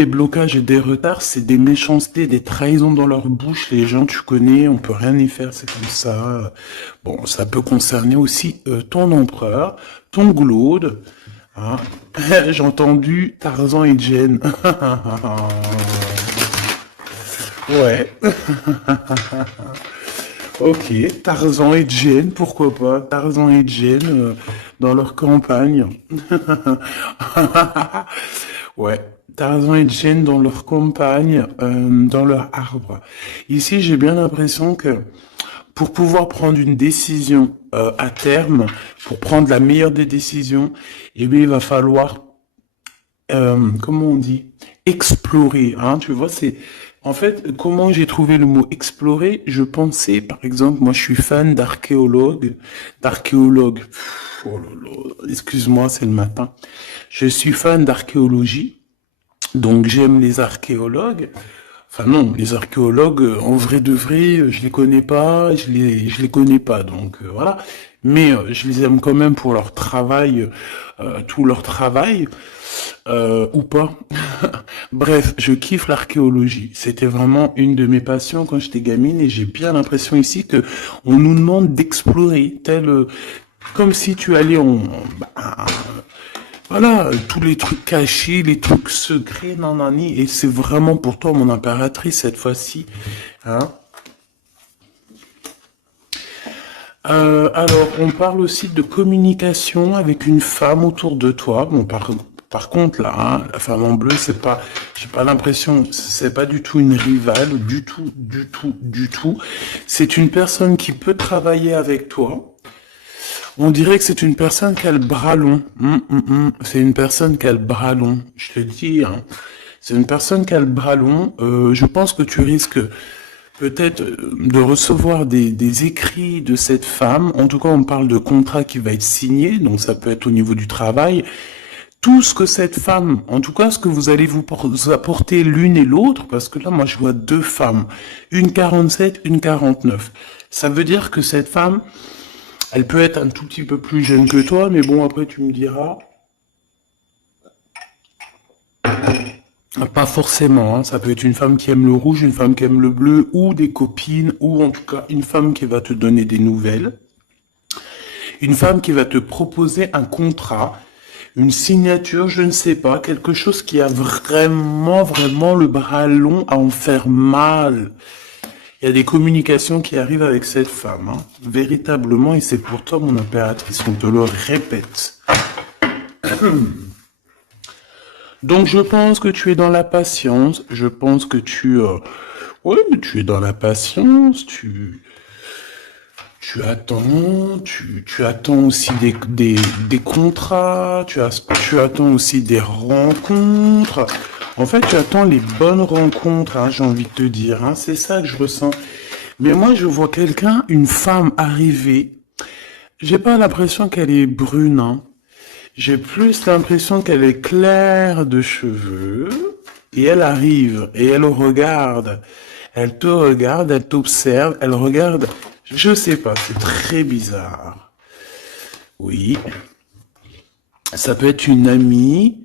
Des blocages et des retards, c'est des méchancetés, des trahisons dans leur bouche. Les gens, tu connais, on peut rien y faire, c'est comme ça. Bon, ça peut concerner aussi ton empereur, ton glaude. Hein. J'ai entendu Tarzan et Jane. Ouais. Ok, Tarzan et Jane, pourquoi pas? Tarzan et Jane dans leur campagne. Ouais, Tarzan et Jane dans leur campagne, dans leur arbre. Ici, j'ai bien l'impression que pour pouvoir prendre une décision à terme, pour prendre la meilleure des décisions, eh bien, il va falloir comment on dit, explorer, hein, tu vois, c'est, en fait, comment j'ai trouvé le mot explorer, je pensais, par exemple, moi je suis fan d'archéologue, oh là là, excuse-moi, c'est le matin, je suis fan d'archéologie, donc j'aime les archéologues, enfin non, les archéologues, en vrai de vrai, je les connais pas, je les connais pas, donc voilà. Mais je les aime quand même pour leur travail, tout leur travail, ou pas. Bref, je kiffe l'archéologie. C'était vraiment une de mes passions quand j'étais gamine et j'ai bien l'impression ici que on nous demande d'explorer, tel, comme si tu allais bah, voilà, tous les trucs cachés, les trucs secrets, nanani, et c'est vraiment pour toi, mon impératrice, cette fois-ci. Hein. Alors, on parle aussi de communication avec une femme autour de toi. Bon, par contre, là, hein, la femme en bleu, c'est pas, j'ai pas l'impression, c'est pas du tout une rivale, du tout, du tout, du tout. C'est une personne qui peut travailler avec toi. On dirait que c'est une personne qui a le bras long. C'est une personne qui a le bras long. Je te le dis, hein. C'est une personne qui a le bras long. Je pense que tu risques peut-être de recevoir des écrits de cette femme. En tout cas, on parle de contrat qui va être signé. Donc, ça peut être au niveau du travail. Tout ce que cette femme, en tout cas, ce que vous allez vous apporter l'une et l'autre, parce que là, moi, je vois deux femmes. Une 47, une 49. Ça veut dire que cette femme, elle peut être un tout petit peu plus jeune que toi, mais bon, après tu me diras. Pas forcément, hein. Ça peut être une femme qui aime le rouge, une femme qui aime le bleu, ou des copines, ou en tout cas une femme qui va te donner des nouvelles. Une femme qui va te proposer un contrat, une signature, je ne sais pas, quelque chose qui a vraiment, vraiment le bras long à en faire mal. Il y a des communications qui arrivent avec cette femme, hein, véritablement, et c'est pour toi, mon impératrice, on te le répète. Donc je pense que tu es dans la patience, je pense que ouais, mais tu es dans la patience, tu attends, tu attends aussi des contrats, tu attends aussi des rencontres. En fait, tu attends les bonnes rencontres, hein, j'ai envie de te dire, hein, c'est ça que je ressens. Mais moi, je vois quelqu'un, une femme arriver. J'ai pas l'impression qu'elle est brune, hein. J'ai plus l'impression qu'elle est claire de cheveux. Et elle arrive, et elle regarde. Elle te regarde, elle t'observe, elle regarde. Je sais pas, c'est très bizarre. Oui, ça peut être une amie.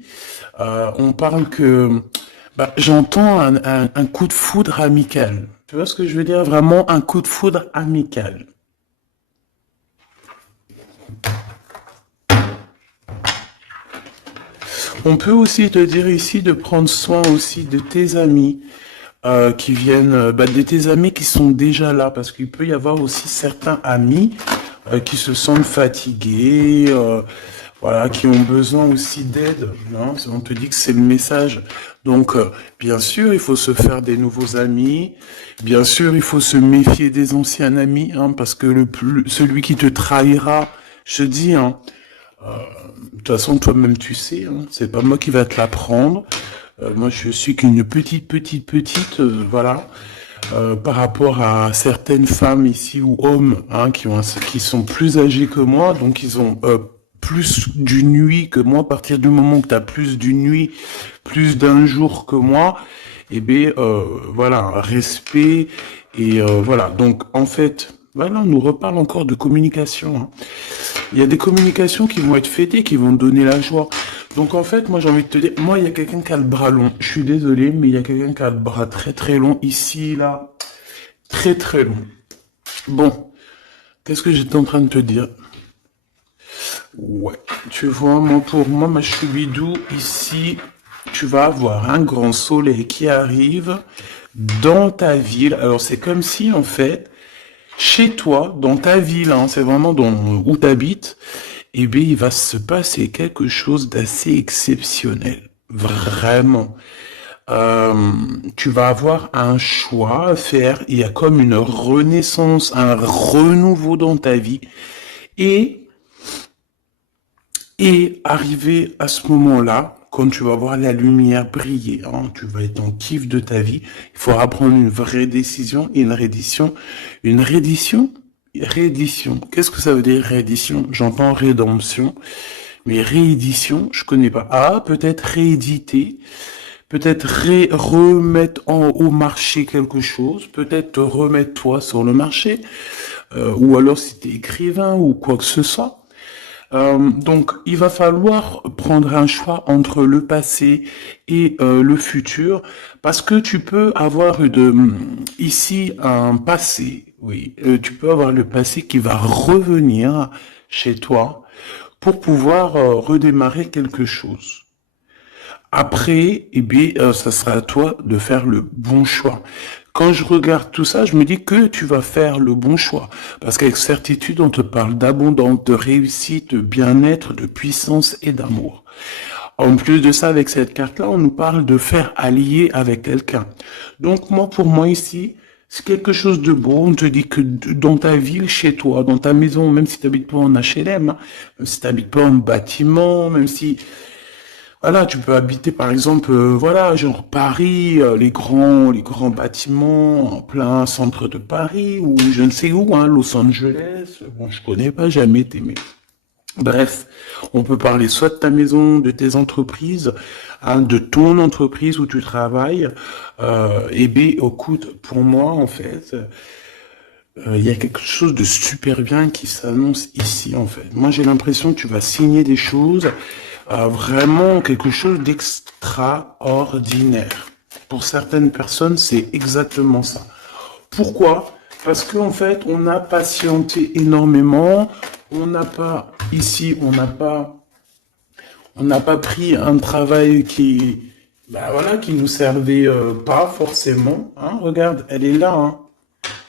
On parle que... Bah, j'entends un coup de foudre amical. Tu vois ce que je veux dire? Vraiment un coup de foudre amical. On peut aussi te dire ici de prendre soin aussi de tes amis qui viennent, de tes amis qui sont déjà là, parce qu'il peut y avoir aussi certains amis qui se sentent fatigués, voilà, qui ont besoin aussi d'aide. Non, on te dit que c'est le message. Donc, bien sûr, il faut se faire des nouveaux amis. Bien sûr, il faut se méfier des anciens amis, hein, parce que celui qui te trahira, je te dis, hein, de toute façon, toi-même, tu sais, hein, c'est pas moi qui va te l'apprendre. Moi, je suis qu'une petite, voilà, par rapport à certaines femmes ici ou hommes, hein, qui sont plus âgés que moi, donc ils ont plus d'une nuit que moi. À partir du moment que tu as plus d'une nuit, plus d'un jour que moi, eh bien, voilà, respect et voilà. Donc, en fait. Voilà, on nous reparle encore de communication. Hein. Il y a des communications qui vont être fêtées, qui vont donner la joie. Donc en fait, moi j'ai envie de te dire, moi il y a quelqu'un qui a le bras long. Je suis désolé, mais il y a quelqu'un qui a le bras très très long ici, là. Très très long. Bon, qu'est-ce que j'étais en train de te dire? Ouais, tu vois, moi pour moi, ma choubidou, ici, tu vas avoir un grand soleil qui arrive dans ta ville. Alors c'est comme si en fait, chez toi, dans ta ville, hein, c'est vraiment dans, où tu habites, eh bien, il va se passer quelque chose d'assez exceptionnel. Vraiment. Tu vas avoir un choix à faire. Il y a comme une renaissance, un renouveau dans ta vie. Et, et arrivé à ce moment-là, quand tu vas voir la lumière briller, hein, tu vas être en kiff de ta vie, il faudra prendre une vraie décision et une reddition. Une reddition? Réédition. Qu'est-ce que ça veut dire réédition? J'entends rédemption, mais réédition, je connais pas. Ah, peut-être rééditer, peut-être remettre au marché quelque chose, peut-être te remettre toi sur le marché, ou alors si t'es écrivain ou quoi que ce soit. Donc, il va falloir prendre un choix entre le passé et le futur, parce que tu peux avoir ici un passé, oui, tu peux avoir le passé qui va revenir chez toi pour pouvoir redémarrer quelque chose. Après, eh bien, ça sera à toi de faire le bon choix. Quand je regarde tout ça, je me dis que tu vas faire le bon choix. Parce qu'avec certitude, on te parle d'abondance, de réussite, de bien-être, de puissance et d'amour. En plus de ça, avec cette carte-là, on nous parle de faire allier avec quelqu'un. Donc, moi, pour moi, ici, c'est quelque chose de beau. On te dit que dans ta ville, chez toi, dans ta maison, même si tu habites pas en HLM, hein, même si tu habites pas en bâtiment, même si voilà, tu peux habiter par exemple, voilà, genre Paris, les grands bâtiments en plein centre de Paris ou je ne sais où, hein, Los Angeles. Bon, je connais pas, jamais été, mais bref, on peut parler soit de ta maison, de tes entreprises, hein, de ton entreprise où tu travailles. Et bien, écoute, pour moi, en fait, il y a quelque chose de super bien qui s'annonce ici, en fait. Moi, j'ai l'impression que tu vas signer des choses, vraiment quelque chose d'extraordinaire. Pour certaines personnes, c'est exactement ça. Pourquoi? Parce qu'en fait, on a patienté énormément. On n'a pas, ici, on n'a pas pris un travail qui, bah voilà, qui nous servait pas forcément. Hein. Regarde, elle est là. Hein.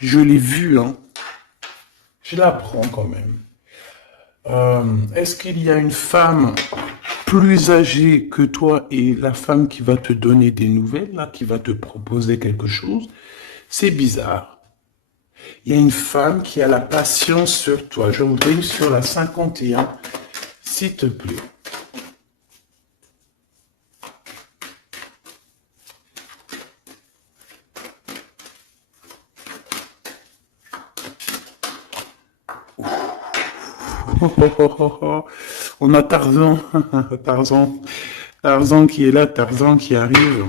Je l'ai vue. Hein. Je la prends quand même. Est-ce qu'il y a une femme plus âgée que toi et la femme qui va te donner des nouvelles, là, qui va te proposer quelque chose? C'est bizarre. Il y a une femme qui a la patience sur toi. Je voudrais sur la 51, s'il te plaît. On a Tarzan, Tarzan, Tarzan qui est là, Tarzan qui arrive.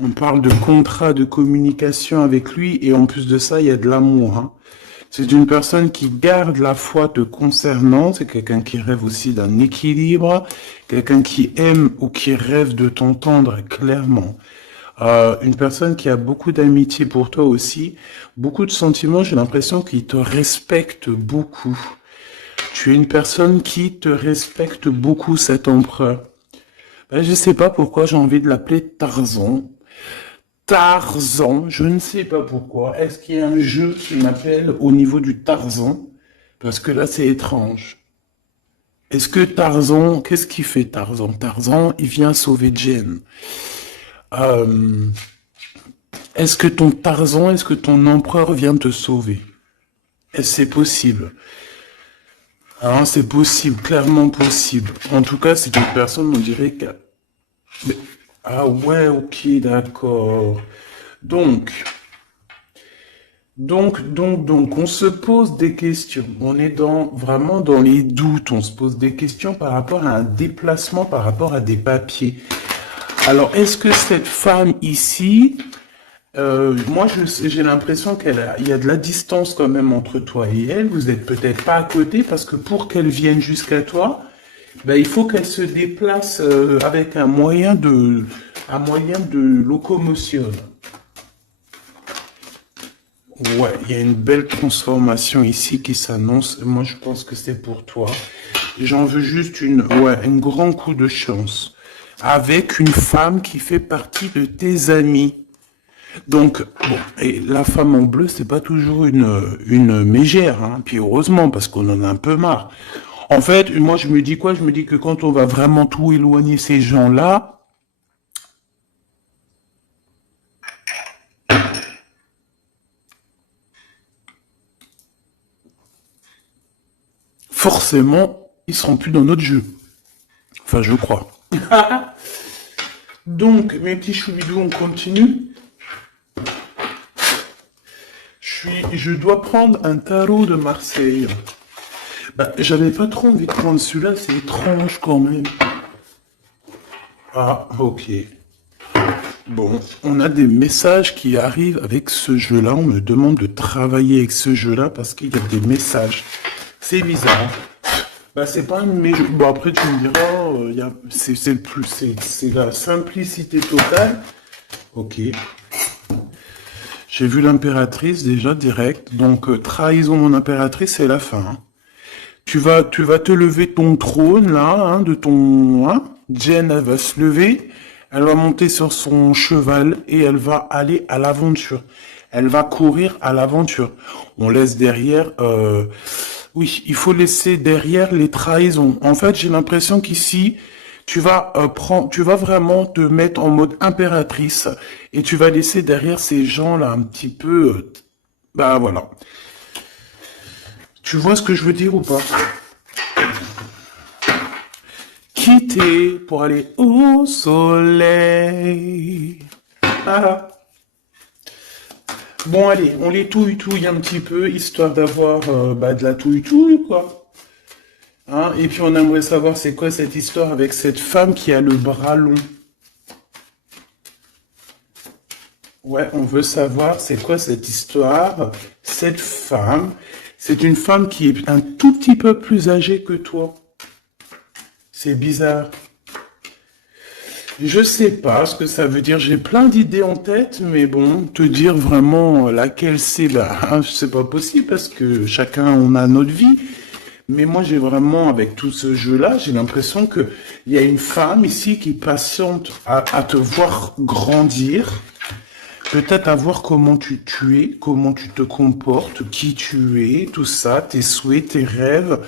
On parle de contrat de communication avec lui et en plus de ça, il y a de l'amour. Hein. C'est une personne qui garde la foi te concernant. C'est quelqu'un qui rêve aussi d'un équilibre, quelqu'un qui aime ou qui rêve de t'entendre clairement. Une personne qui a beaucoup d'amitié pour toi aussi, beaucoup de sentiments. J'ai l'impression qu'il te respecte beaucoup. Tu es une personne qui te respecte beaucoup, cet empereur. Ben, je sais pas pourquoi j'ai envie de l'appeler Tarzan. Tarzan, je ne sais pas pourquoi. Est-ce qu'il y a un jeu qui m'appelle au niveau du Tarzan? Parce que là, c'est étrange. Est-ce que Tarzan, qu'est-ce qu'il fait Tarzan? Tarzan, il vient sauver Jen. Euh, est-ce que ton Tarzan, est-ce que ton empereur vient te sauver? Est-ce que c'est possible? Hein, c'est possible, clairement possible. En tout cas, c'est une personne, on dirait que... Mais- Ah ouais, ok, d'accord. Donc, donc, on se pose des questions. On est vraiment dans les doutes. On se pose des questions par rapport à un déplacement, par rapport à des papiers. Alors, est-ce que cette femme ici, Moi, j'ai l'impression il y a de la distance quand même entre toi et elle. Vous êtes peut-être pas à côté parce que pour qu'elle vienne jusqu'à toi, ben, il faut qu'elle se déplace avec un moyen de locomotion. Ouais, il y a une belle transformation ici qui s'annonce. Moi, je pense que c'est pour toi. J'en veux juste un grand coup de chance. Avec une femme qui fait partie de tes amis. Donc, bon, et la femme en bleu, c'est pas toujours une mégère, hein. Puis heureusement, parce qu'on en a un peu marre. En fait, moi, je me dis quoi? Je me dis que quand on va vraiment tout éloigner ces gens-là, forcément, ils seront plus dans notre jeu. Enfin, je crois. Donc, mes petits choubidous, on continue. Je dois prendre un tarot de Marseille. Bah, j'avais pas trop envie de prendre celui-là, c'est étrange quand même. Ah, ok. Bon, on a des messages qui arrivent avec ce jeu-là. On me demande de travailler avec ce jeu-là parce qu'il y a des messages. C'est bizarre. Bah, c'est pas un mais bon, après, tu me diras, c'est le plus, c'est la simplicité totale. Ok. J'ai vu l'impératrice déjà direct. Donc, trahison mon impératrice, c'est la fin, hein. Tu vas te lever de ton trône, là, hein, de ton, hein. Jen, elle va se lever. Elle va monter sur son cheval et elle va aller à l'aventure. Elle va courir à l'aventure. On laisse derrière, oui, il faut laisser derrière les trahisons. En fait, j'ai l'impression qu'ici, tu vas vraiment te mettre en mode impératrice et tu vas laisser derrière ces gens-là un petit peu, bah voilà. Tu vois ce que je veux dire ou pas? Quitter pour aller au soleil. Ah. Bon, allez, on les touille un petit peu, histoire d'avoir de la touille, quoi. Hein, et puis on aimerait savoir c'est quoi cette histoire avec cette femme qui a le bras long. Ouais, on veut savoir c'est quoi cette histoire. Cette femme, c'est une femme qui est un tout petit peu plus âgée que toi. C'est bizarre. Je sais pas ce que ça veut dire. J'ai plein d'idées en tête, mais bon, te dire vraiment laquelle c'est, bah, c'est pas possible parce que chacun on a notre vie. Mais moi, j'ai vraiment, avec tout ce jeu-là, j'ai l'impression que il y a une femme ici qui patiente à te voir grandir, peut-être à voir comment tu es, comment tu te comportes, qui tu es, tout ça, tes souhaits, tes rêves,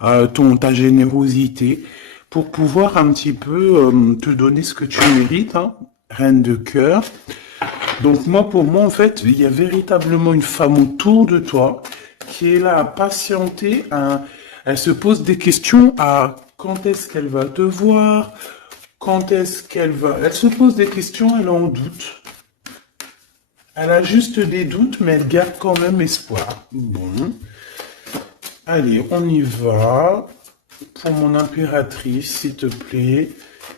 ta générosité, pour pouvoir un petit peu te donner ce que tu mérites, hein, reine de cœur. Donc moi, pour moi, en fait, il y a véritablement une femme autour de toi qui est là à patienter, elle se pose des questions à quand est-ce qu'elle va te voir, quand est-ce qu'elle va... Elle se pose des questions, elle est en doute. Elle a juste des doutes, mais elle garde quand même espoir. Bon. Allez, on y va. Pour mon impératrice, s'il te plaît.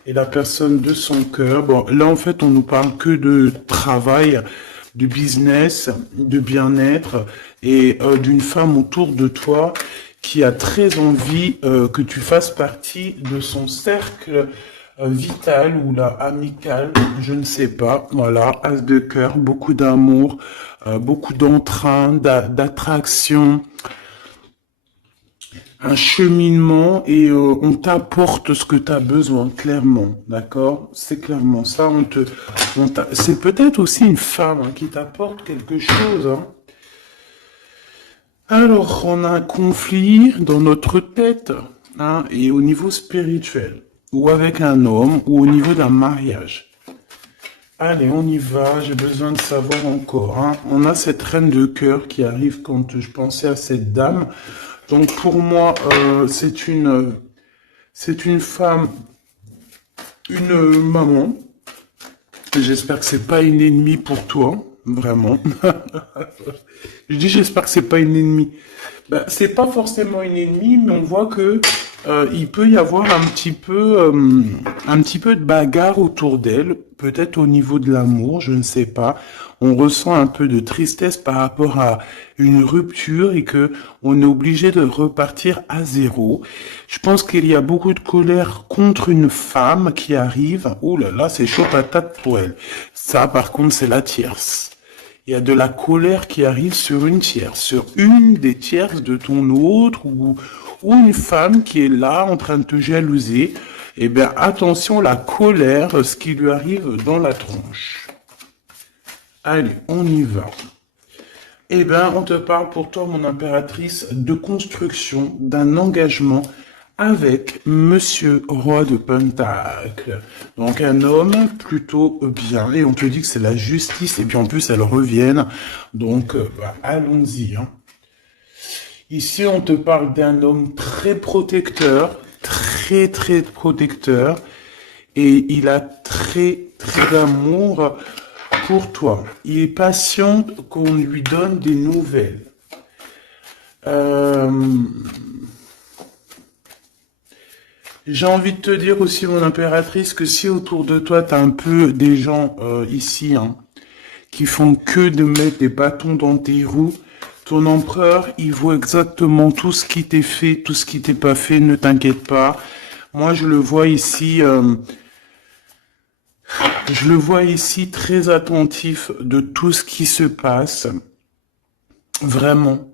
Et la personne de son cœur. Bon, là, en fait, on nous parle que de travail, de business, de bien-être et d'une femme autour de toi qui a très envie que tu fasses partie de son cercle vital ou là amical, je ne sais pas. Voilà, as de cœur, beaucoup d'amour, beaucoup d'entrain, d'attraction, un cheminement et on t'apporte ce que tu as besoin, clairement, d'accord? C'est clairement ça. C'est peut-être aussi une femme hein, qui t'apporte quelque chose. Hein. Alors, on a un conflit dans notre tête hein, et au niveau spirituel, ou avec un homme, ou au niveau d'un mariage. Allez, on y va, j'ai besoin de savoir encore. Hein. On a cette reine de cœur qui arrive quand je pensais à cette dame. Donc pour moi, c'est une femme, une maman. J'espère que c'est pas une ennemie pour toi, vraiment. Je dis j'espère que c'est pas une ennemie. Ben, c'est pas forcément une ennemie, mais on voit que il peut y avoir un petit peu de bagarre autour d'elle, peut-être au niveau de l'amour, je ne sais pas. On ressent un peu de tristesse par rapport à une rupture et que on est obligé de repartir à zéro. Je pense qu'il y a beaucoup de colère contre une femme qui arrive. Ouh là là, c'est chaud patate pour elle. Ça, par contre, c'est la tierce. Il y a de la colère qui arrive sur une tierce, sur une des tierces de ton autre ou une femme qui est là en train de te jalouser. Eh bien, attention, la colère, ce qui lui arrive dans la tronche. Allez, on y va. Eh bien, on te parle pour toi, mon impératrice, de construction, d'un engagement avec Monsieur Roi de Pentacle. Donc un homme plutôt bien. Et on te dit que c'est la justice et puis en plus elles reviennent. Donc allons-y. Hein. Ici on te parle d'un homme très protecteur, très très protecteur. Et il a très très d'amour pour toi. Il est patient qu'on lui donne des nouvelles. J'ai envie de te dire aussi, mon impératrice, que si autour de toi, t'as un peu des gens ici hein, qui font que de mettre des bâtons dans tes roues, ton empereur, il voit exactement tout ce qui t'est fait, tout ce qui t'est pas fait, ne t'inquiète pas. Moi, je le vois ici très attentif de tout ce qui se passe. Vraiment.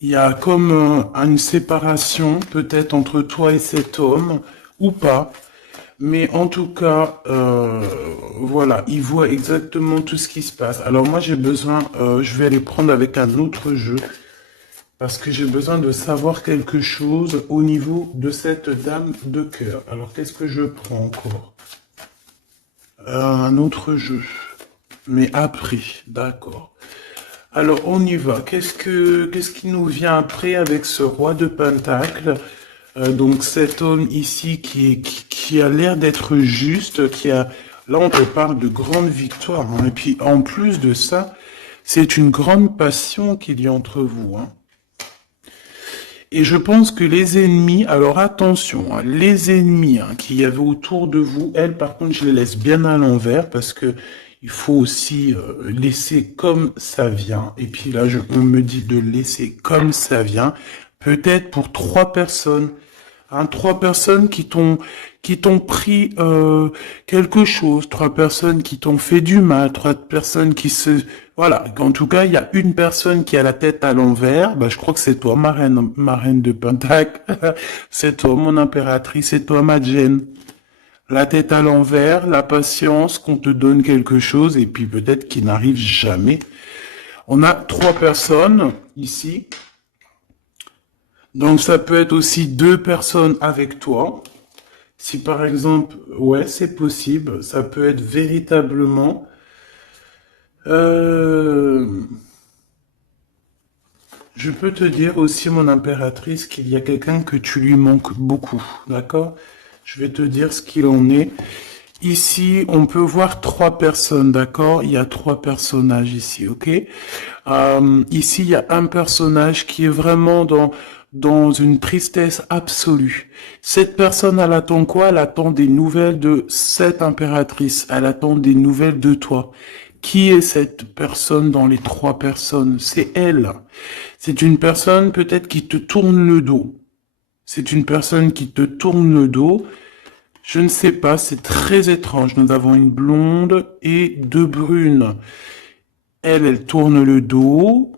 Il y a comme une séparation peut-être entre toi et cet homme, ou pas. Mais en tout cas, voilà, il voit exactement tout ce qui se passe. Alors moi j'ai besoin, je vais aller prendre avec un autre jeu, parce que j'ai besoin de savoir quelque chose au niveau de cette dame de cœur. Alors qu'est-ce que je prends encore? Un autre jeu, mais après, d'accord. Alors, on y va. Qu'est-ce qui nous vient après avec ce roi de Pentacle? Donc, cet homme ici qui a l'air d'être juste, là, on te parle de grande victoire. Hein. Et puis, en plus de ça, c'est une grande passion qu'il y a entre vous. Hein. Et je pense que les ennemis, alors attention, hein, les ennemis hein, qu'il y avait autour de vous, elles, par contre, je les laisse bien à l'envers parce que il faut aussi laisser comme ça vient. Et puis là, on me dit de laisser comme ça vient. Peut-être pour 3 personnes. Hein, 3 personnes qui t'ont pris quelque chose. 3 personnes qui t'ont fait du mal. 3 personnes qui se... Voilà. En tout cas, il y a une personne qui a la tête à l'envers. Bah, je crois que c'est toi, ma reine de Pentacle. C'est toi, mon impératrice. C'est toi, ma Jane. La tête à l'envers, la patience, qu'on te donne quelque chose, et puis peut-être qu'il n'arrive jamais. On a 3 personnes ici. Donc ça peut être aussi 2 personnes avec toi. Si par exemple, ouais, c'est possible, ça peut être véritablement... Je peux te dire aussi, mon impératrice, qu'il y a quelqu'un que tu lui manques beaucoup, d'accord? Je vais te dire ce qu'il en est. Ici, on peut voir 3 personnes, d'accord? Il y a 3 personnages ici, ok? Ici, il y a un personnage qui est vraiment dans une tristesse absolue. Cette personne, elle attend quoi? Elle attend des nouvelles de cette impératrice. Elle attend des nouvelles de toi. Qui est cette personne dans les 3 personnes? C'est elle. C'est une personne peut-être qui te tourne le dos. C'est une personne qui te tourne le dos. Je ne sais pas, c'est très étrange. Nous avons une blonde et 2 brunes. Elle tourne le dos.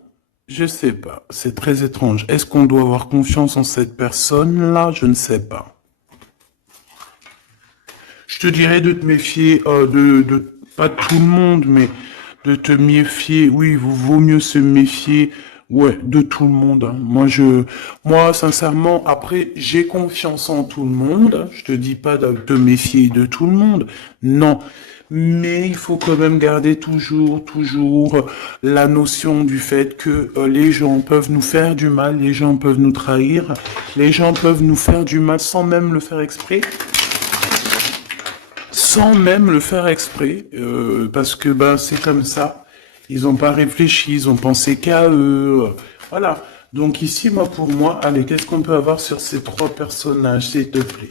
Je sais pas, c'est très étrange. Est-ce qu'on doit avoir confiance en cette personne-là? Je ne sais pas. Je te dirais de te méfier pas de tout le monde, mais de te méfier. Oui, vaut mieux se méfier. Ouais, de tout le monde. Hein. Moi, sincèrement, après, j'ai confiance en tout le monde. Je te dis pas de te méfier de tout le monde. Non. Mais il faut quand même garder toujours la notion du fait que les gens peuvent nous faire du mal, les gens peuvent nous trahir, les gens peuvent nous faire du mal sans même le faire exprès. Sans même le faire exprès, parce que c'est comme ça. Ils n'ont pas réfléchi, ils ont pensé qu'à eux. Voilà. Donc ici, moi, pour moi, allez, qu'est-ce qu'on peut avoir sur ces trois personnages, s'il te plaît?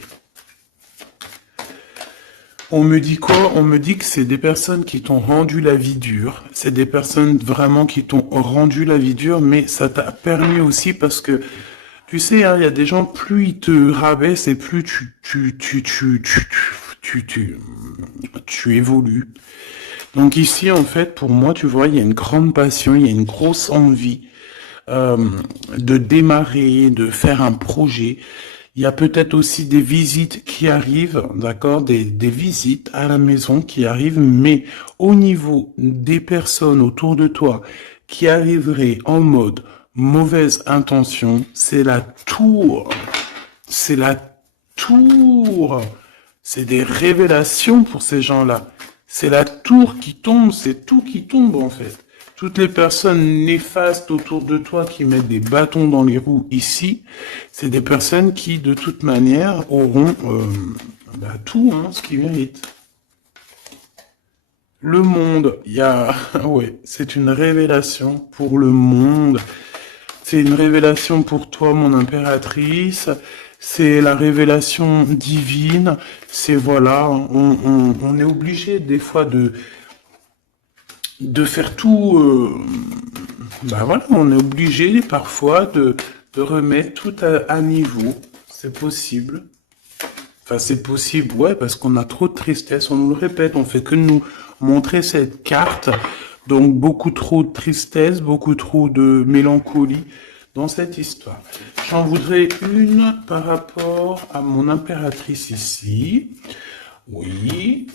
On me dit quoi? On me dit que c'est des personnes qui t'ont rendu la vie dure. C'est des personnes vraiment qui t'ont rendu la vie dure, mais ça t'a permis aussi parce que, tu sais, hein, il y a des gens, plus ils te rabaissent et plus tu évolues. Donc ici, en fait, pour moi, tu vois, il y a une grande passion, il y a une grosse envie euh, de démarrer, de faire un projet. Il y a peut-être aussi des visites qui arrivent, d'accord, des visites à la maison qui arrivent, mais au niveau des personnes autour de toi qui arriveraient en mode mauvaise intention, c'est la tour. C'est la tour. C'est des révélations pour ces gens-là. C'est la tour qui tombe, c'est tout qui tombe en fait. Toutes les personnes néfastes autour de toi qui mettent des bâtons dans les roues ici, c'est des personnes qui de toute manière auront tout ce qu'ils méritent. Le monde, il y a... ouais, c'est une révélation pour le monde. C'est une révélation pour toi, mon impératrice. C'est la révélation divine. C'est voilà, on est obligé des fois de faire tout. Voilà, on est obligé parfois de remettre tout à niveau. C'est possible. Enfin, c'est possible, ouais, parce qu'on a trop de tristesse. On nous le répète, on fait que nous montrer cette carte. Donc, beaucoup trop de tristesse, beaucoup trop de mélancolie dans cette histoire. J'en voudrais une par rapport à mon impératrice ici. Oui.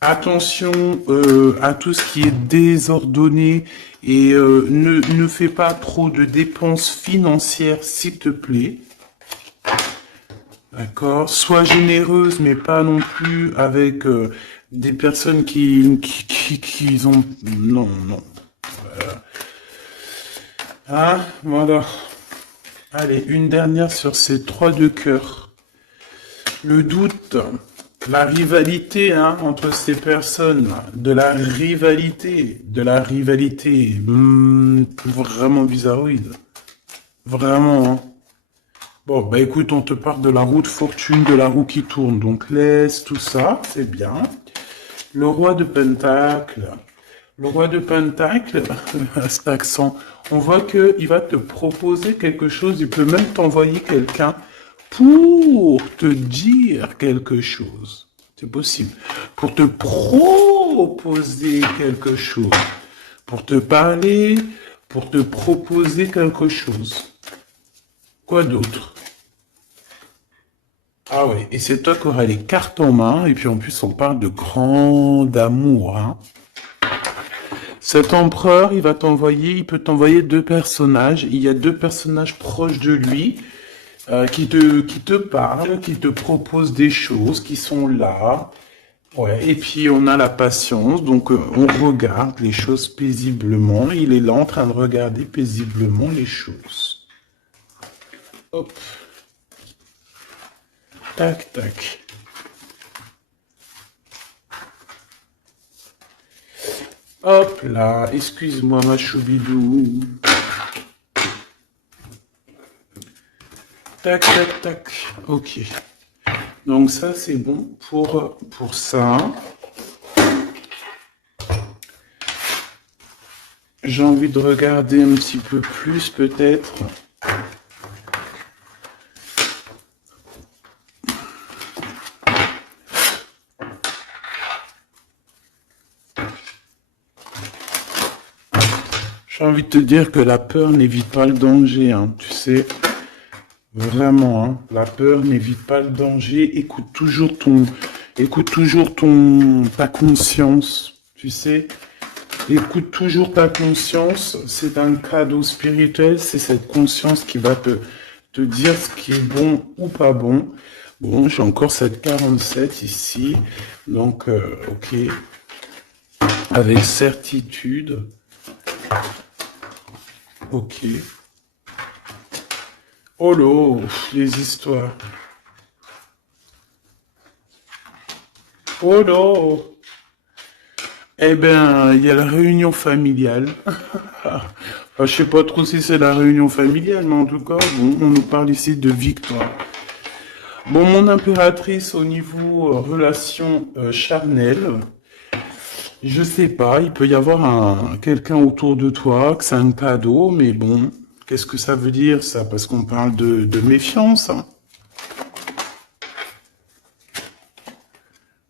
Attention à tout ce qui est désordonné et ne fais pas trop de dépenses financières, s'il te plaît. D'accord. Sois généreuse, mais pas non plus avec des personnes qui ont... Non, non. Ah, voilà. Allez, une dernière sur ces trois de cœur. Le doute, la rivalité entre ces personnes, de la rivalité, vraiment bizarroïde. Vraiment, hein. Bon, bah écoute, on te parle de la roue de fortune, de la roue qui tourne, donc laisse tout ça, c'est bien. Le roi de Pentacle. Le roi de Pentacle, à cet accent, on voit qu'il va te proposer quelque chose, il peut même t'envoyer quelqu'un pour te dire quelque chose. C'est possible. Pour te proposer quelque chose. Pour te parler, pour te proposer quelque chose. Quoi d'autre? Ah ouais, et c'est toi qui auras les cartes en main, et puis en plus on parle de grand amour, hein. Cet empereur, il peut t'envoyer deux personnages. Il y a deux personnages proches de lui qui te parlent, qui te proposent des choses, qui sont là. Ouais. Et puis on a la patience, donc on regarde les choses paisiblement. Il est là en train de regarder paisiblement les choses. Hop. Tac, tac. Hop là, excuse-moi ma choubidou. Tac, tac, tac. Ok. Donc ça, c'est bon pour ça. J'ai envie de regarder un petit peu plus peut-être. J'ai envie de te dire que la peur n'évite pas le danger, hein, tu sais. Vraiment, hein, la peur n'évite pas le danger. Écoute toujours ta conscience, tu sais. Écoute toujours ta conscience. C'est un cadeau spirituel. C'est cette conscience qui va te dire ce qui est bon ou pas bon. Bon, j'ai encore cette 47 ici. Donc, ok. Avec certitude. Ok. Oh là, les histoires. Oh là. Eh ben, il y a la réunion familiale. Je sais pas trop si c'est la réunion familiale, mais en tout cas, bon, on nous parle ici de victoire. Bon, mon impératrice au niveau relation charnelle, je sais pas, il peut y avoir quelqu'un autour de toi, que c'est un cadeau, mais bon, qu'est-ce que ça veut dire ça? Parce qu'on parle de méfiance, hein.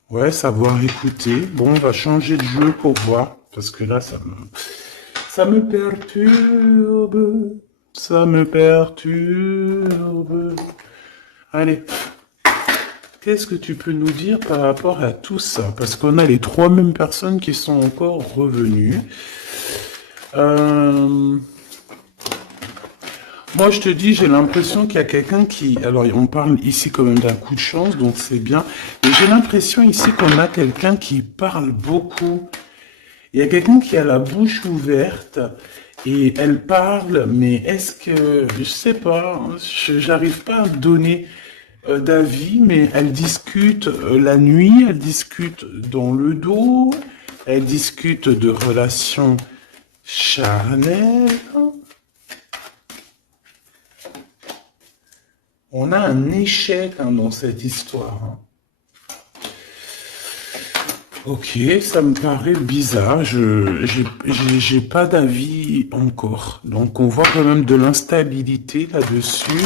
Ouais, savoir écouter. Bon, on va changer de jeu pour voir, parce que là, ça me perturbe, ça me perturbe. Allez, qu'est-ce que tu peux nous dire par rapport à tout ça? Parce qu'on a les trois mêmes personnes qui sont encore revenues. Moi, je te dis, j'ai l'impression qu'il y a quelqu'un qui... Alors, on parle ici quand même d'un coup de chance, donc c'est bien. Mais j'ai l'impression ici qu'on a quelqu'un qui parle beaucoup. Il y a quelqu'un qui a la bouche ouverte et elle parle, mais est-ce que... Je sais pas, j'arrive pas à me donner d'avis, mais elle discute la nuit, elle discute dans le dos, elle discute de relations charnelles. On a un échec dans cette histoire, hein. Ok, ça me paraît bizarre. J'ai pas d'avis encore. Donc on voit quand même de l'instabilité là-dessus.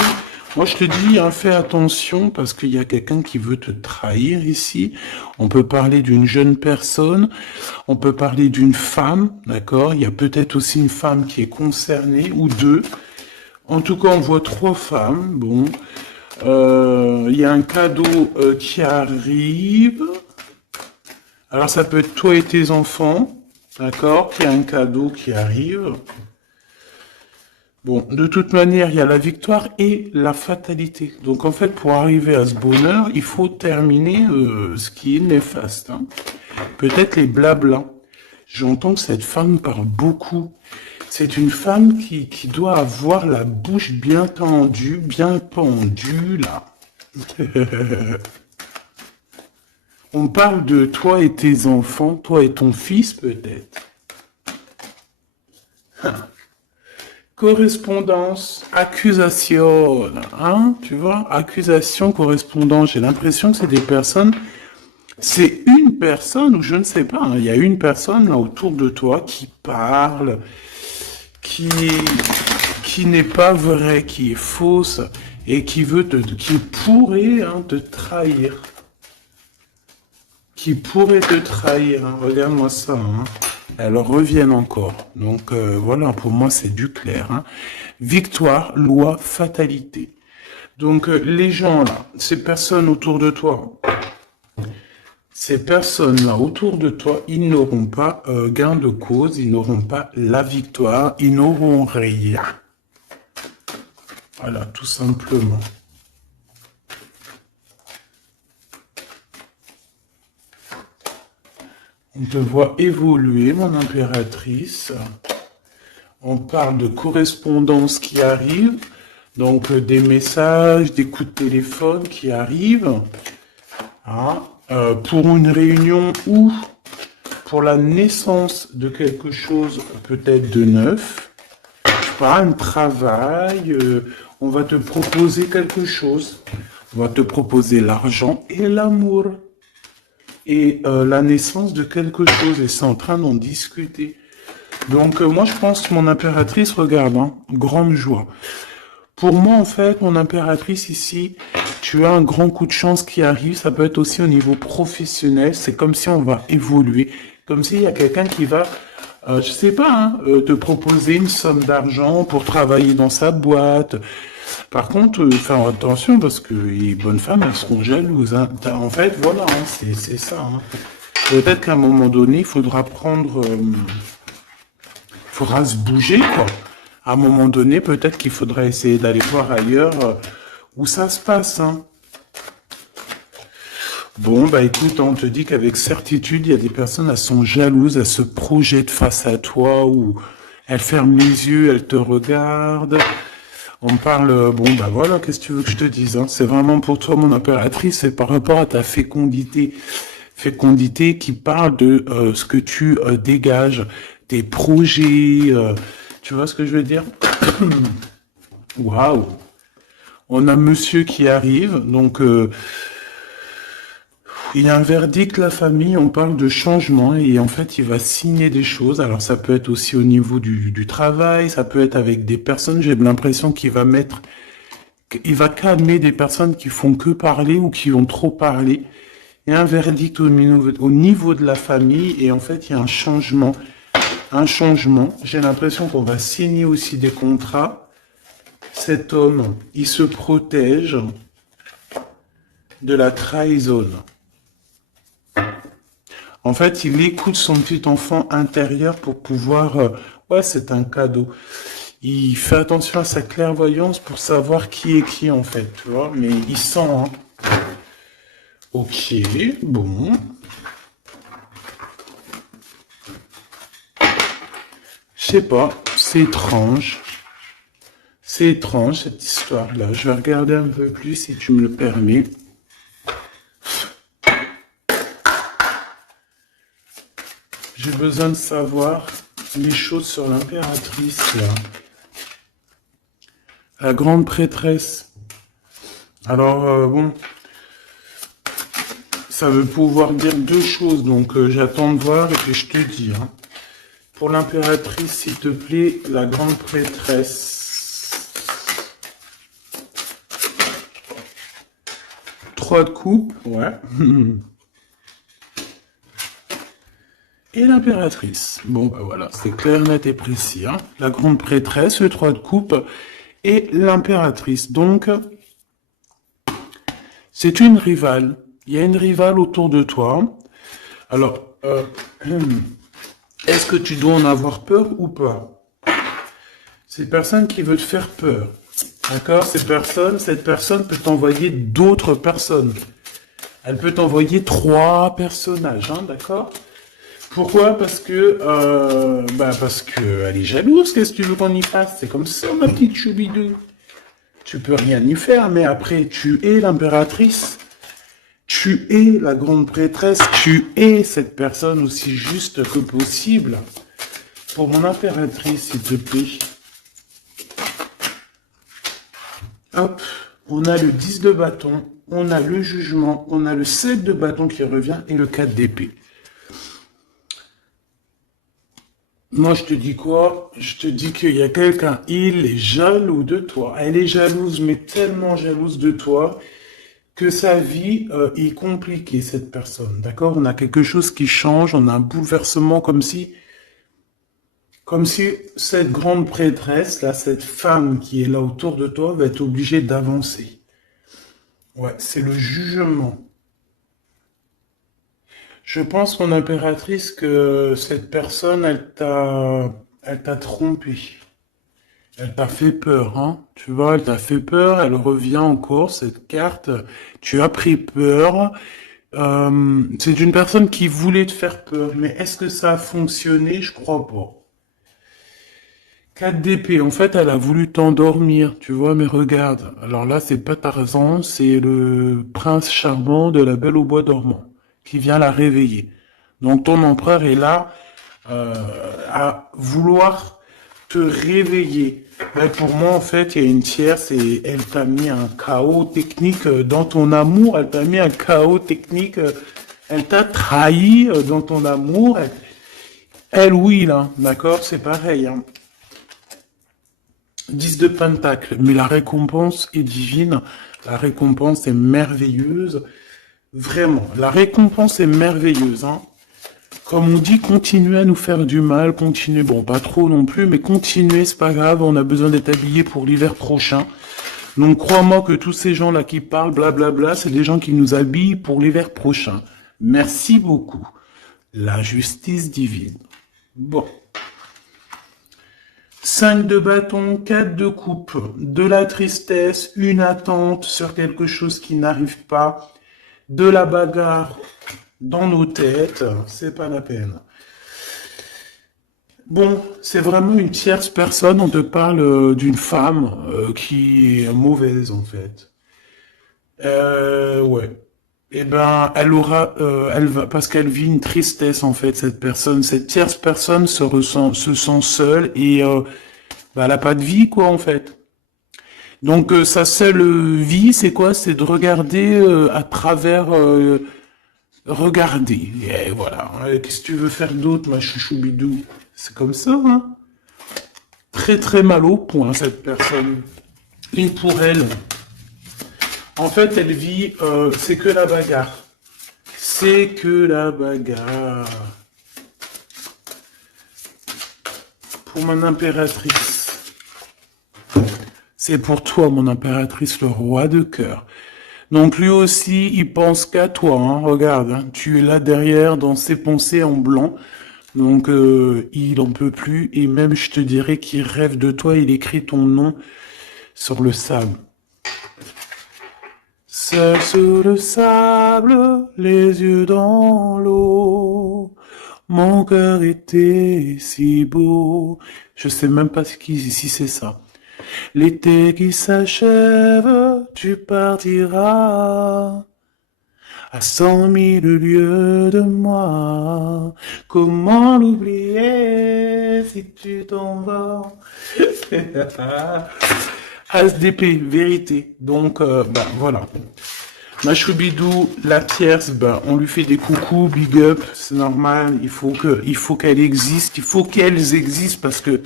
Moi je te dis, hein, fais attention parce qu'il y a quelqu'un qui veut te trahir ici. On peut parler d'une jeune personne, on peut parler d'une femme, d'accord? Il y a peut-être aussi une femme qui est concernée ou deux. En tout cas, on voit trois femmes. Bon, il y a un cadeau qui arrive. Alors, ça peut être toi et tes enfants, d'accord? Il y a un cadeau qui arrive. Bon, de toute manière, il y a la victoire et la fatalité. Donc, en fait, pour arriver à ce bonheur, il faut terminer ce qui est néfaste, hein. Peut-être les blablas. J'entends que cette femme parle beaucoup. C'est une femme qui doit avoir la bouche bien tendue, bien pendue, là. On parle de toi et tes enfants, toi et ton fils, peut-être. Correspondance, accusation, hein, tu vois, accusation, correspondance. J'ai l'impression que c'est des personnes, c'est une personne, ou je ne sais pas, hein, il y a une personne là autour de toi qui parle, qui, qui n'est pas vraie, qui est fausse, et qui pourrait te trahir. Qui pourrait te trahir, hein. Regarde-moi ça, hein. Elles reviennent encore. Donc voilà, pour moi c'est du clair, hein. Victoire, loi, fatalité. Donc les gens là, ces personnes autour de toi, ces personnes-là autour de toi, ils n'auront pas gain de cause, ils n'auront pas la victoire, ils n'auront rien. Voilà, tout simplement. On te voit évoluer, mon impératrice. On parle de correspondance qui arrive, donc des messages, des coups de téléphone qui arrivent, hein, pour une réunion ou pour la naissance de quelque chose peut-être de neuf. Je sais pas, un travail, on va te proposer quelque chose. On va te proposer l'argent et l'amour. Et la naissance de quelque chose, et c'est en train d'en discuter. Donc moi je pense que mon impératrice, regarde, hein, grande joie. Pour moi en fait, mon impératrice ici, tu as un grand coup de chance qui arrive, ça peut être aussi au niveau professionnel, c'est comme si on va évoluer, comme s'il y a quelqu'un qui va, je sais pas, hein, te proposer une somme d'argent pour travailler dans sa boîte. Par contre, faire attention parce que les bonnes femmes, elles seront jalouses, hein. En fait, voilà, hein, c'est ça, hein. Peut-être qu'à un moment donné, il faudra faudra se bouger, quoi. À un moment donné, peut-être qu'il faudra essayer d'aller voir ailleurs où ça se passe, hein. Bon, bah écoute, on te dit qu'avec certitude, il y a des personnes, elles sont jalouses, elles se projettent face à toi ou elles ferment les yeux, elles te regardent. On parle, bon, bah voilà, qu'est-ce que tu veux que je te dise, hein? C'est vraiment pour toi, mon impératrice, c'est par rapport à ta fécondité. Fécondité qui parle de ce que tu dégages, tes projets, Tu vois ce que je veux dire? Waouh! On a monsieur qui arrive, donc il y a un verdict, la famille, on parle de changement et en fait il va signer des choses. Alors ça peut être aussi au niveau du travail, ça peut être avec des personnes, j'ai l'impression il va calmer des personnes qui font que parler ou qui vont trop parler. Il y a un verdict au niveau de la famille et en fait il y a un changement. Un changement. J'ai l'impression qu'on va signer aussi des contrats. Cet homme, il se protège de la trahison. En fait, il écoute son petit enfant intérieur pour pouvoir... ouais, c'est un cadeau. Il fait attention à sa clairvoyance pour savoir qui est qui, en fait, tu vois. Mais il sent, hein. Ok, bon. Je sais pas, c'est étrange. C'est étrange, cette histoire-là. Je vais regarder un peu plus, si tu me le permets. J'ai besoin de savoir les choses sur l'impératrice, là. La grande prêtresse. Alors, bon, ça veut pouvoir dire deux choses, donc j'attends de voir et puis je te dis. Hein. Pour l'impératrice, s'il te plaît, la grande prêtresse. 3 de coupe, ouais. Et l'impératrice. Bon, bah voilà, c'est clair, net et précis. Hein. La grande prêtresse, le 3 de coupe et l'impératrice. Donc, c'est une rivale. Il y a une rivale autour de toi. Alors, est-ce que tu dois en avoir peur ou pas? C'est personne qui veut te faire peur. D'accord? Cette personne peut t'envoyer d'autres personnes. Elle peut t'envoyer 3 personnages, hein, d'accord? Pourquoi? Parce que elle est jalouse. Qu'est-ce que tu veux qu'on y fasse? C'est comme ça, ma petite choubidou. Tu peux rien y faire, mais après, tu es l'impératrice. Tu es la grande prêtresse. Tu es cette personne aussi juste que possible. Pour mon impératrice, s'il te plaît. Hop, on a le 10 de bâton, on a le jugement, on a le 7 de bâton qui revient et le 4 d'épée. Moi, je te dis quoi? Je te dis qu'il y a quelqu'un, il est jaloux de toi. Elle est jalouse, mais tellement jalouse de toi que sa vie est compliquée, cette personne. D'accord? On a quelque chose qui change, on a un bouleversement comme si cette grande prêtresse, là, cette femme qui est là autour de toi, va être obligée d'avancer. Ouais, c'est le jugement. Je pense, mon impératrice, que cette personne, elle t'a trompé. Elle t'a fait peur, hein. Tu vois, elle t'a fait peur, elle revient encore, cette carte. Tu as pris peur. C'est une personne qui voulait te faire peur, mais est-ce que ça a fonctionné? Je crois pas. 4 d'épée, en fait, elle a voulu t'endormir, tu vois, mais regarde. Alors là, c'est pas Tarzan, c'est le prince charmant de la Belle au bois dormant, qui vient la réveiller. Donc ton empereur est là à vouloir te réveiller. Mais pour moi, en fait, il y a une tierce et elle t'a mis un chaos technique dans ton amour, elle t'a mis un chaos technique, elle t'a trahi dans ton amour. Oui, là, d'accord, c'est pareil, hein. 10 de Pentacle, mais la récompense est divine, la récompense est merveilleuse, vraiment, la récompense est merveilleuse, hein. Comme on dit, continuez à nous faire du mal, continuez, bon, pas trop non plus, mais continuez, c'est pas grave, on a besoin d'être habillés pour l'hiver prochain. Donc crois-moi que tous ces gens-là qui parlent, blablabla, c'est des gens qui nous habillent pour l'hiver prochain. Merci beaucoup. La justice divine. Bon. 5 de bâton, 4 de coupe, de la tristesse, une attente sur quelque chose qui n'arrive pas, de la bagarre dans nos têtes, c'est pas la peine. Bon, c'est vraiment une tierce personne, on te parle d'une femme qui est mauvaise en fait. Ouais. Eh ben, elle va, parce qu'elle vit une tristesse en fait, cette personne, cette tierce personne se sent seule et Bah, elle a pas de vie, quoi, en fait. Donc, sa seule vie, c'est quoi? C'est de regarder à travers... regarder. Et voilà. Qu'est-ce que tu veux faire d'autre, ma chouchou bidou? C'est comme ça, hein. Très très mal au point, cette personne. Une pour elle. En fait, elle vit... c'est que la bagarre. C'est que la bagarre. Pour mon impératrice. C'est pour toi, mon impératrice, le roi de cœur. Donc lui aussi, il pense qu'à toi, hein. Regarde, hein. Tu es là derrière dans ses pensées en blanc. Donc il en peut plus. Et même, je te dirais qu'il rêve de toi. Il écrit ton nom sur le sable. Seul sur le sable, les yeux dans l'eau. Mon cœur était si beau. Je sais même pas si c'est ça. L'été qui s'achève, tu partiras à 100 000 lieues de moi. Comment l'oublier si tu t'en vas? ASDP, vérité. Donc, voilà. Ma choubidou, la tierce, on lui fait des coucous, big up, c'est normal. Il faut qu'elle existe, il faut qu'elles existent parce que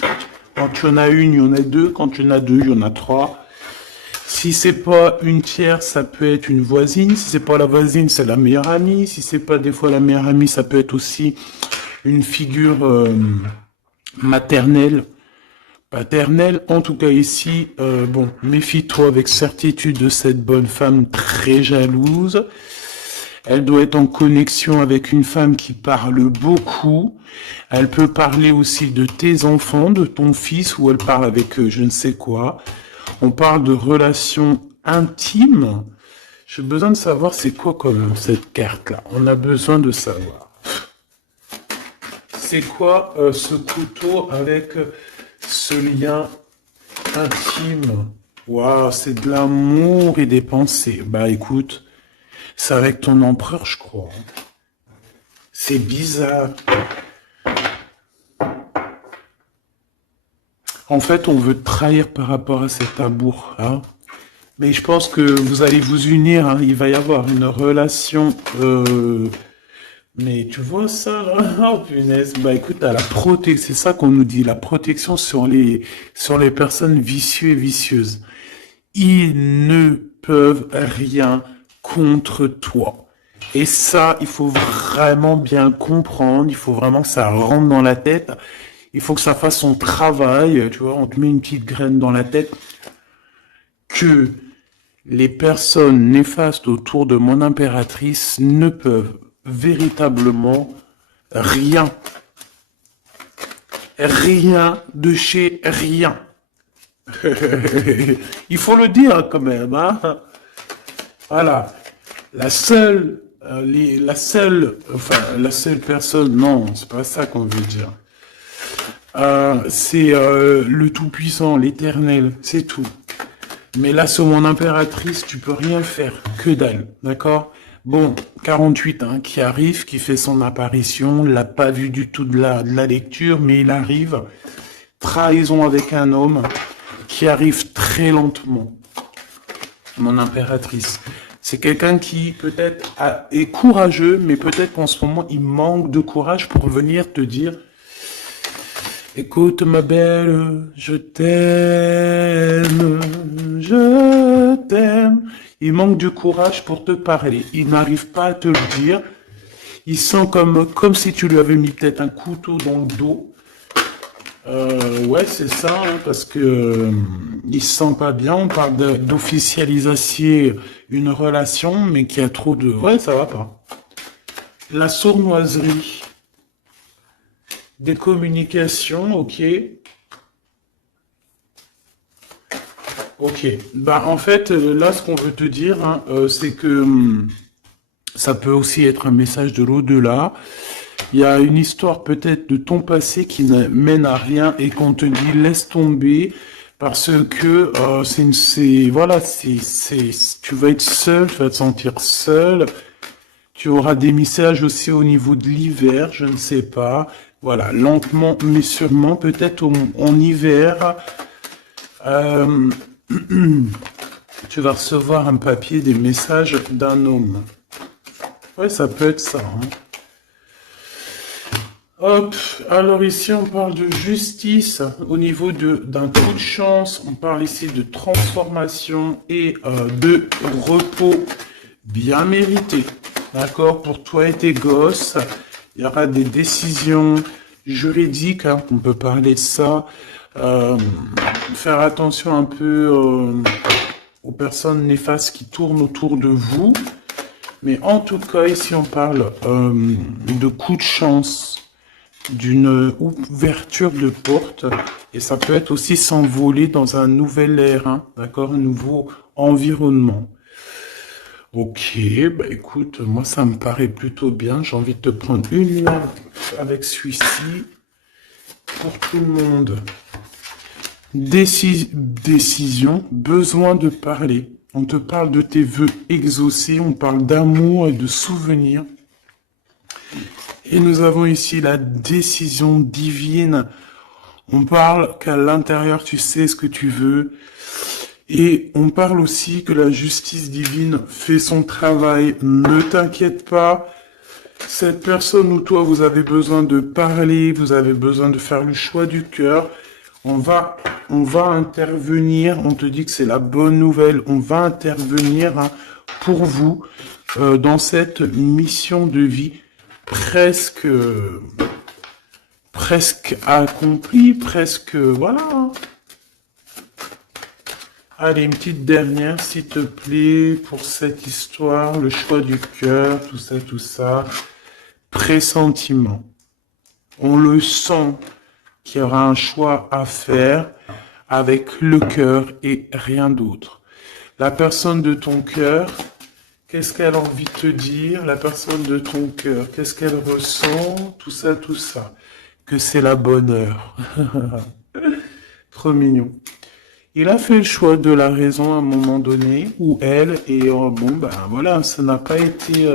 quand tu en as une, il y en a deux. Quand tu en as deux, il y en a trois. Si c'est pas une tierce, ça peut être une voisine. Si c'est pas la voisine, c'est la meilleure amie. Si c'est pas des fois la meilleure amie, ça peut être aussi une figure maternelle, paternelle. En tout cas ici, bon, méfie-toi avec certitude de cette bonne femme très jalouse. Elle doit être en connexion avec une femme qui parle beaucoup. Elle peut parler aussi de tes enfants, de ton fils, ou elle parle avec je ne sais quoi. On parle de relations intimes. J'ai besoin de savoir c'est quoi comme cette carte-là. On a besoin de savoir. C'est quoi ce couteau avec ce lien intime? Waouh, c'est de l'amour et des pensées. Bah écoute, c'est avec ton empereur, je crois. C'est bizarre. En fait, on veut te trahir par rapport à cet amour, hein. Mais je pense que vous allez vous unir, hein. Il va y avoir une relation. Mais tu vois ça, là? Oh punaise. Bah écoute, à la protection, c'est ça qu'on nous dit, la protection sur les personnes vicieuses et vicieuses. Ils ne peuvent rien contre toi. Et ça, il faut vraiment bien comprendre, il faut vraiment que ça rentre dans la tête. Il faut que ça fasse son travail, tu vois, on te met une petite graine dans la tête, que les personnes néfastes autour de mon impératrice ne peuvent véritablement rien. Rien de chez rien. Il faut le dire quand même, hein. Voilà. La seule personne, non, c'est pas ça qu'on veut dire. C'est le Tout-Puissant, l'Éternel, c'est tout. Mais là, sur mon impératrice, tu peux rien faire, que dalle, d'accord? Bon, 48, hein, qui arrive, qui fait son apparition, l'a pas vu du tout de la lecture, mais il arrive. Trahison avec un homme qui arrive très lentement. Mon impératrice. C'est quelqu'un qui peut-être est courageux, mais peut-être qu'en ce moment, il manque de courage pour venir te dire: écoute ma belle, je t'aime, je t'aime. Il manque de courage pour te parler. Il n'arrive pas à te le dire. Il sent comme si tu lui avais mis peut-être un couteau dans le dos. Ouais, c'est ça, hein, parce que il se sent pas bien. On parle d'officialiser une relation, mais qui a trop de... Ouais, ça va pas. La sournoiserie. Des communications, ok. Ok. Bah, en fait, là, ce qu'on veut te dire, hein, c'est que ça peut aussi être un message de l'au-delà. Il y a une histoire peut-être de ton passé qui ne mène à rien et qu'on te dit laisse tomber parce que tu vas être seul, tu vas te sentir seul. Tu auras des messages aussi au niveau de l'hiver, je ne sais pas. Voilà, lentement mais sûrement, peut-être en hiver, euh, tu vas recevoir un papier, des messages d'un homme. Ouais, ça peut être ça, hein. Hop, alors ici on parle de justice au niveau d'un coup de chance, on parle ici de transformation et de repos bien mérité. D'accord, pour toi et tes gosses, il y aura des décisions juridiques, hein, on peut parler de ça. Faire attention un peu aux personnes néfastes qui tournent autour de vous. Mais en tout cas, ici on parle de coup de chance, d'une ouverture de porte, et ça peut être aussi s'envoler dans un nouvel air, hein, d'accord, un nouveau environnement. Ok, bah écoute, moi ça me paraît plutôt bien. J'ai envie de te prendre une main avec celui-ci pour tout le monde. Décision, besoin de parler. On te parle de tes vœux exaucés, on parle d'amour et de souvenirs. Et nous avons ici la décision divine. On parle qu'à l'intérieur, tu sais ce que tu veux. Et on parle aussi que la justice divine fait son travail. Ne t'inquiète pas. Cette personne ou toi, vous avez besoin de parler, vous avez besoin de faire le choix du cœur. On va intervenir. On te dit que c'est la bonne nouvelle. On va intervenir, hein, pour vous dans cette mission de vie presque accomplie, presque voilà. Allez, une petite dernière, s'il te plaît, pour cette histoire, le choix du cœur, tout ça, tout ça. Pressentiment. On le sent qu'il y aura un choix à faire avec le cœur et rien d'autre. La personne de ton cœur, qu'est-ce qu'elle a envie de te dire? La personne de ton cœur, qu'est-ce qu'elle ressent? Tout ça, tout ça. Que c'est la bonne heure. Trop mignon. Il a fait le choix de la raison à un moment donné, ou elle, et bon, ben voilà, ça n'a pas été...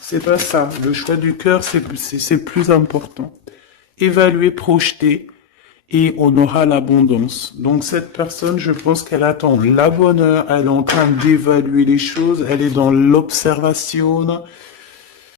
c'est pas ça. Le choix du cœur, c'est plus important. Évaluer, projeter, et on aura l'abondance. Donc cette personne, je pense qu'elle attend la bonne heure, elle est en train d'évaluer les choses, elle est dans l'observation,